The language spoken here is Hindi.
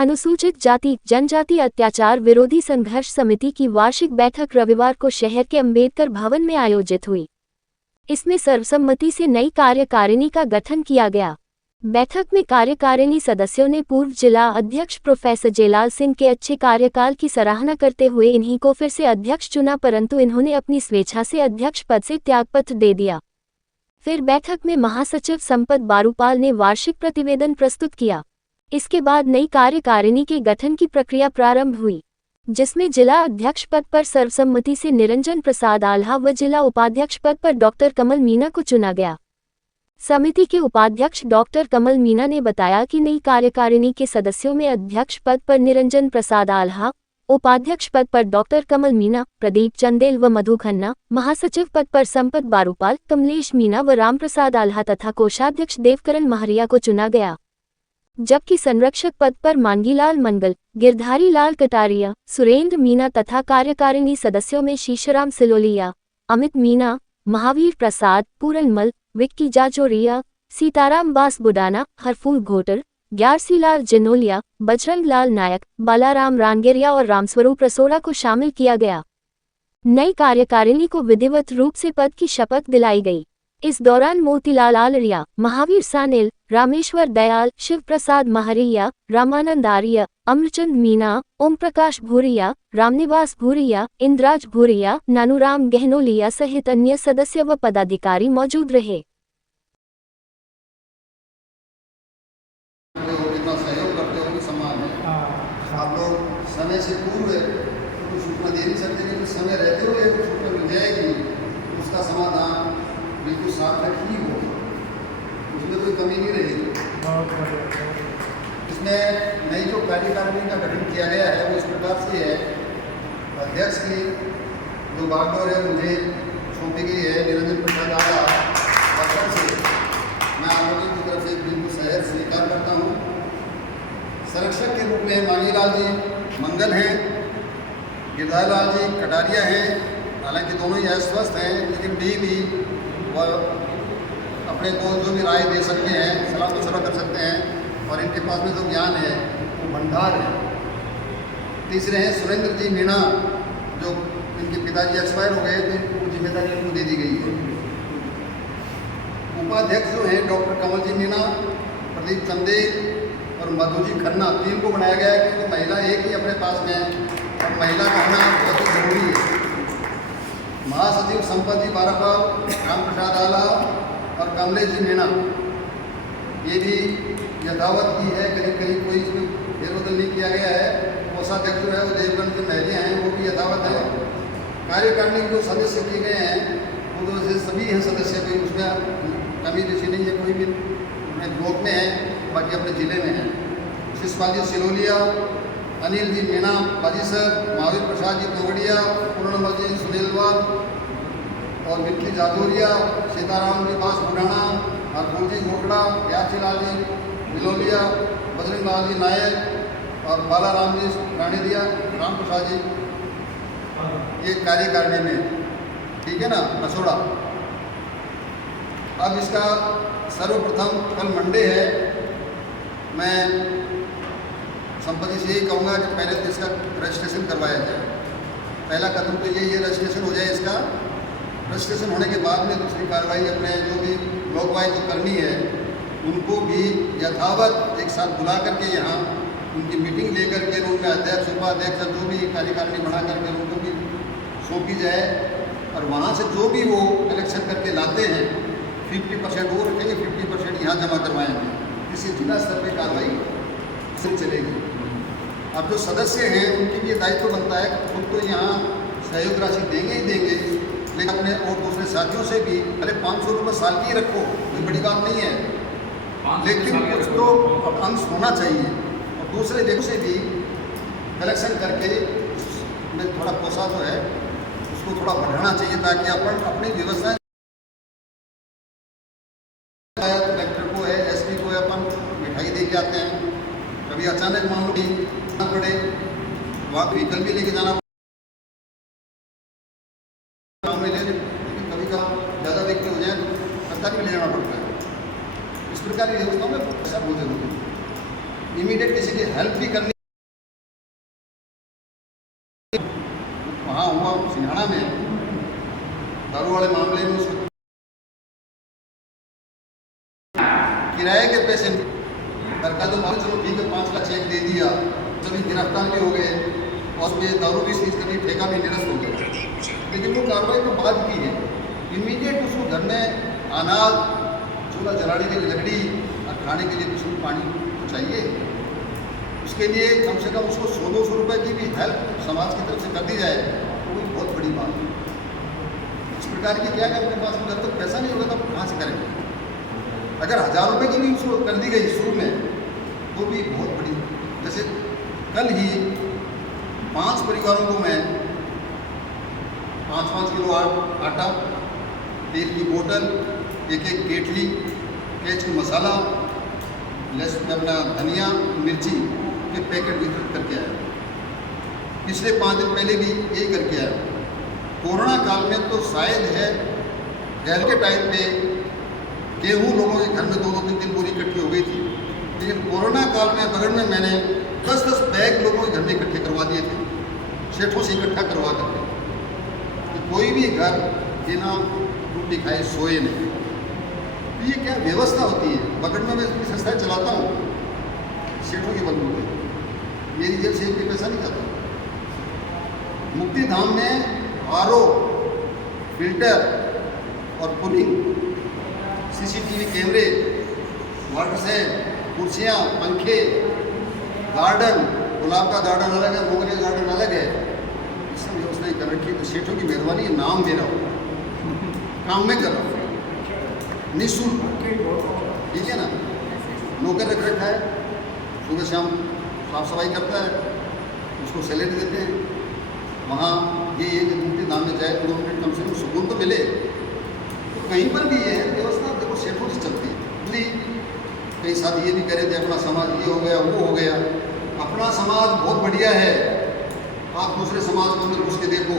अनुसूचित जाति जनजाति अत्याचार विरोधी संघर्ष समिति की वार्षिक बैठक रविवार को शहर के अंबेडकर भवन में आयोजित हुई। इसमें सर्वसम्मति से नई कार्यकारिणी का गठन किया गया। बैठक में कार्यकारिणी सदस्यों ने पूर्व जिला अध्यक्ष प्रोफेसर जयलाल सिंह के अच्छे कार्यकाल की सराहना करते हुए इन्हीं को फिर से अध्यक्ष चुना, परंतु इन्होंने अपनी स्वेच्छा से अध्यक्ष पद से त्यागपत्र दे दिया। फिर बैठक में महासचिव संपत बारूपाल ने वार्षिक प्रतिवेदन प्रस्तुत किया। इसके बाद नई कार्यकारिणी के गठन की प्रक्रिया प्रारंभ हुई, जिसमें जिला अध्यक्ष पद पर सर्वसम्मति से निरंजन प्रसाद आल्हा व जिला उपाध्यक्ष पद पर डॉक्टर कमल मीणा को चुना गया। समिति के उपाध्यक्ष डॉक्टर कमल मीणा ने बताया कि नई कार्यकारिणी के सदस्यों में अध्यक्ष पद पर निरंजन प्रसाद आल्हा, उपाध्यक्ष पद पर डॉक्टर कमल मीणा, प्रदीप चंदेल व मधु खन्ना, महासचिव पद पर संपत बारूपाल, कमलेश मीणा व रामप्रसाद आल्हा तथा कोषाध्यक्ष देवकरण महरिया को चुना गया। जबकि संरक्षक पद पर मांगीलाल मंगल, गिरधारी लाल कटारिया, सुरेंद्र मीणा तथा कार्यकारिणी सदस्यों में शीशराम सिलोलिया, अमित मीणा, महावीर प्रसाद, पूरनमल, विक्की जाजोरिया, सीताराम बास बुडाना, हरफूल घोटर, ग्यारसीलाल जिनोलिया, बजरंग लाल नायक, बालाराम रानगेरिया और रामस्वरूप रसोड़ा को शामिल किया गया। नई कार्यकारिणी को विधिवत रूप से पद की शपथ दिलाई गई। इस दौरान मोतीलाल आलरिया, महावीर सानेल, रामेश्वर दयाल, शिव प्रसाद महरिया, रामानंद आर्य, अमरचंद मीणा, ओम प्रकाश भूरिया, रामनिवास भूरिया, इंद्राज भूरिया, नानूराम गहनोलिया सहित अन्य सदस्य व पदाधिकारी मौजूद रहे। आप लोग समय से पूर्व तो सूचना दे नहीं सकते, लेकिन समय रहते हुए सूचना मिल जाएगी, उसका समाधान बिल्कुल सार्थक ही हो, उसमें कोई कमी नहीं रहेगी। इसमें नई जो कार्यकारिणी का गठन किया गया है वो इस प्रकार से है। अध्यक्ष की जो बागडोर है मुझे सौंपी गई है निरंजन प्रसाद आल्हा वर्कर से, मैं आप लोगों की तरफ से बिल्कुल सहज स्वीकार करता हूँ। संरक्षक के रूप में मांगीलाल जी मंगल हैं, गिरधारी लाल जी कटारिया हैं। हालांकि दोनों ही अस्वस्थ हैं, लेकिन भी वह अपने को जो भी राय दे सकते हैं, सलाह मशवरा कर सकते हैं और इनके पास में जो ज्ञान है वो भंडार है। तीसरे हैं सुरेंद्र जी मीणा, जो इनके पिताजी एक्सपायर हो गए तो वो जिम्मेदारी इनको दे दी गई है। उपाध्यक्ष जो हैं डॉक्टर कमल जी मीणा, प्रदीप चंदेल और मधु जी खन्ना, तीन को बनाया गया है क्योंकि महिला एक ही अपने पास में और महिला का होना बहुत ही जरूरी है। महासचिव संपत जी बारूपाल, रामप्रसाद आल्हा और कमलेश जी मीणा, ये भी यथावत की है, करीब कोई इसमें फेरबदल नहीं किया गया है। कोषाध्यक्ष जो है वो देवकरण जी महरिया हैं, वो भी यथावत है। कार्यकारिणी के जो सदस्य किए गए हैं वो तो वैसे सभी हैं सदस्य, कोई उसमें कमी बेशी नहीं है, कोई भी अपने ब्लॉक में है, बाकी अपने ज़िले में है। शिशपाल जी सिलोलिया, अनिल जी मीणा बाजीसर, महावीर प्रसाद जी तोगड़िया, पूर्णमल जी सुनीलवाल और विक्की जाजोरिया, सीताराम जी बास बुढ़ाना, हरफूल जी घोटड़ा, ग्यारसीलाल जी बिलोलिया, बजरंग लाल जी नायक और बालाराम जी रानीदिया, राम प्रसाद जी ये कार्यकारिणी में, ठीक है ना, रसोड़ा। अब इसका सर्वप्रथम कल मंडे है, मैं संपत्ति से यही कहूँगा कि पहले तो इसका रजिस्ट्रेशन करवाया जाए। पहला कदम तो यही है, रजिस्ट्रेशन हो जाए इसका। रजिस्ट्रेशन होने के बाद में दूसरी कार्रवाई अपने जो भी ब्लॉक वाइज जो करनी है उनको भी यथावत एक साथ बुला करके यहाँ उनकी मीटिंग ले करके उनमें अध्यक्ष उपाध्यक्ष जो भी कार्यकारिणी बना करके उनको भी सौंपी जाए और वहाँ से जो भी वो कलेक्शन करके लाते हैं 50% वो रखेंगे, 50% यहाँ जमा करवाएंगे। इसी जिला स्तर पर कार्रवाई से चलेगी। अब जो सदस्य हैं उनकी भी दायित्व बनता है, खुद तो यहाँ सहयोग राशि देंगे ही देंगे, लेकिन अपने और दूसरे साथियों से भी अरे 500 रुपये साल की रखो, कोई बड़ी बात नहीं है, लेकिन कुछ तो अंश होना चाहिए और दूसरे व्यक्ति से भी कलेक्शन करके में थोड़ा पैसा जो है उसको थोड़ा बढ़ाना चाहिए ताकि अपन अपनी व्यवस्था कलेक्टर को है, एसपी को है, अपन मिठाई दे के आते हैं। कभी अचानक मान लो पड़े वहाँ व्हीकल भी लेके जाना कभी ज़्यादा व्यक्ति हो जाए तो सरकार भी ले जाना पड़ता है। इस प्रकार की व्यवस्थाओं में पैसा बहुत जरूरी है। इमीडिएट किसी की हेल्प भी करनी। वहाँ हुआ सिंघाड़ा में दारू वाले मामले में उसको किराए के पैसे सरकार तो मान चलो ठीक है 5 लाख चेक दे दिया, सभी गिरफ्तार भी हो गए और उसमें दारू भी सीज करनी, ठेका भी निरस्त हो गया। लेकिन वो कार्रवाई तो बाद की है। इमीडिएट उसको घर में अनाज, चूल्हा जलाने के लिए लकड़ी और खाने के लिए कुछ पानी तो चाहिए। उसके लिए कम से कम उसको 100-200 रुपये की भी हेल्प समाज की तरफ से कर दी जाए तो वो बहुत बड़ी बात है। इस प्रकार की क्या है, अपने पास जब तक पैसा नहीं होगा तब कहाँ से करेंगे। अगर 1000 रुपये की भी उसको कर दी गई शुरू में तो भी बहुत बड़ी। जैसे कल ही 5 परिवारों को मैं 5-5 किलो आटा, तेल की बोतल, एक केटली, केचकी मसाला, लहसुन, अपना धनिया, मिर्ची के पैकेट वितरित करके आया। पिछले 5 दिन पहले भी यही करके आया। कोरोना काल में तो शायद है गैल के टाइम पे गेहूँ लोगों के घर में 2-2, 3-3 बोरी इकट्ठी हो गई थी। लेकिन कोरोना काल में बगल में मैंने 10-10 बैग लोगों के घर में इकट्ठे करवा दिए थे, सेठों से इकट्ठा करवा करके। तो कोई भी घर बिना रोटी खाए सोए नहीं। तो ये क्या व्यवस्था होती है। बगल में मैं अपनी संस्था चलाता हूँ सेठों के बलबूते, मेरी जेब से एक भी पैसा नहीं खाता। मुक्ति धाम में आरओ, फिल्टर और पुलिंग, सीसीटीवी कैमरे, वाटर सेट, कुर्सियाँ, पंखे, गार्डन, गुलाब का गार्डन अलग है, मोगरे का गार्डन अलग है, इस सब व्यवस्थाएं कर रखी है। तो सेठों की मेहरबानी, नाम दे रहा हूँ, काम में कर रहा हूँ निःशुल्क, ठीक है ना। नौकर रख रखा है, सुबह शाम साफ सफाई करता है, उसको सैलरी देते हैं। वहाँ ये कि मुक्ति धाम में जाए 2 मिनट कम से कम सुकून तो मिले। तो कहीं पर भी ये है व्यवस्था, देखो सेठों से चलती है। नहीं कई साथ ये भी कह रहे थे अपना समाज ये हो गया वो हो गया। अपना समाज बहुत बढ़िया है, आप दूसरे समाज के अंदर घुस के देखो।